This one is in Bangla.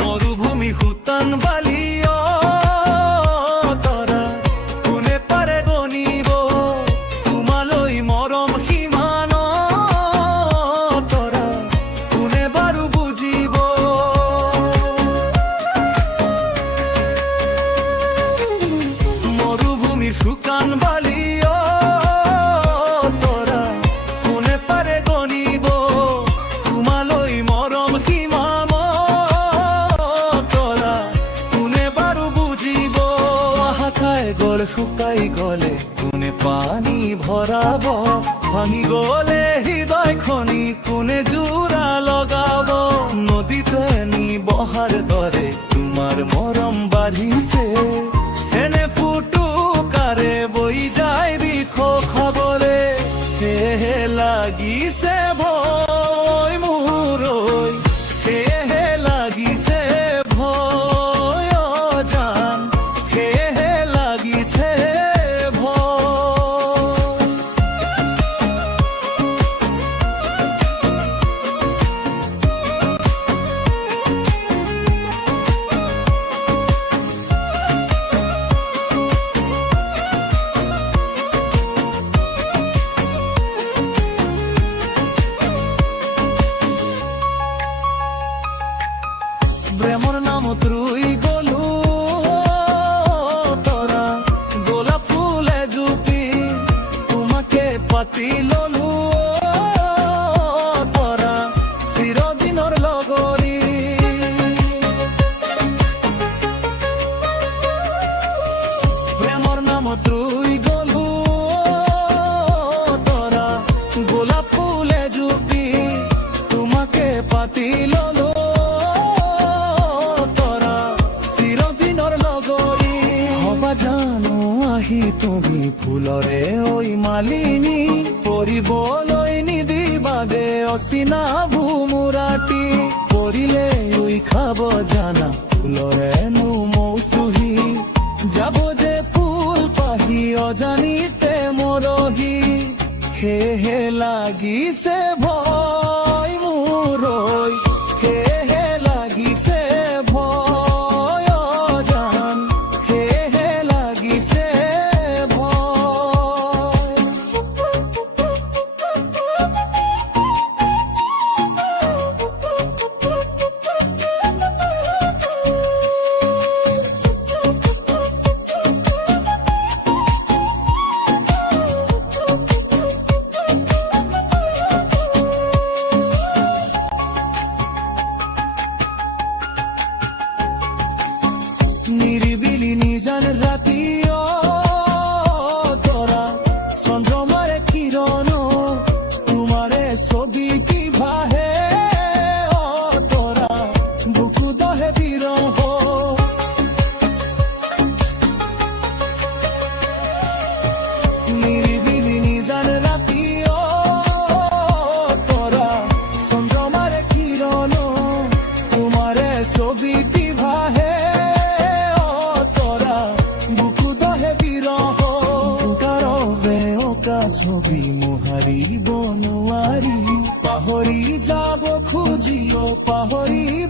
মরুভূমি হুতান বালি তরা কোনে পারে গনিব তোমালৈ মৰম সিমান তৰা কোনে বাৰু বুজিব মরুভূমির শুকান বালি তৰা কোনে পারে গনিব তোমালৈ মৰম সিমান গল শুকাই গলে কোনে পানী ভৰাব ভাঙি গলে হৃদয় খনি কোনে জোৰা লগাব নদীতে নি বহাৰ দৰে তোমাৰ মৰম বাঢ়িছে এনে ফুটুকাৰে বৈ যায় বিষ খাবলে সেয়েহে লাগিছে ভয় মোৰ সেয়েহে লাগিছে ভয় জান সেয়েহে লাগিছে প্ৰেমৰ নামত ৰুই গলো তৰা গোলাপ ফুলে জুপি তোমাকে পাতি ললো তৰা চিৰদিনৰ লগৰী প্ৰেমৰ নামত ৰুই গলো তৰা গোলাপ ফুলে জুপি তোমাকে পাতি ললো জানো আহি তুমি ফুলৰে ঐ মালিনী পৰিবলৈ নিদিবা দে অচিনা ভোমোৰাটি পৰিলে ঐ খাব জানা ফুলৰে নো মৌচুহী যাব যে ফুল পাহি অজানিতে মৰহি সেয়েহে লাগিছে ভয় মোৰ সেয়েহে লাগিছে ভয় জান নিরিবিলি নিজান রাতি তরা চন্দ্রমারে কিরণ তোমারে ছবি কি ভাহে তরা বুকু দহে বিরহ নিরিবিলি নিজান রাতি তরা চন্দ্রমারে কিরণ তোমারে ছবি কি ভাহে ছবি মোহাৰিব নোৱাৰি পাহৰি যাব খুজিও পাহৰিব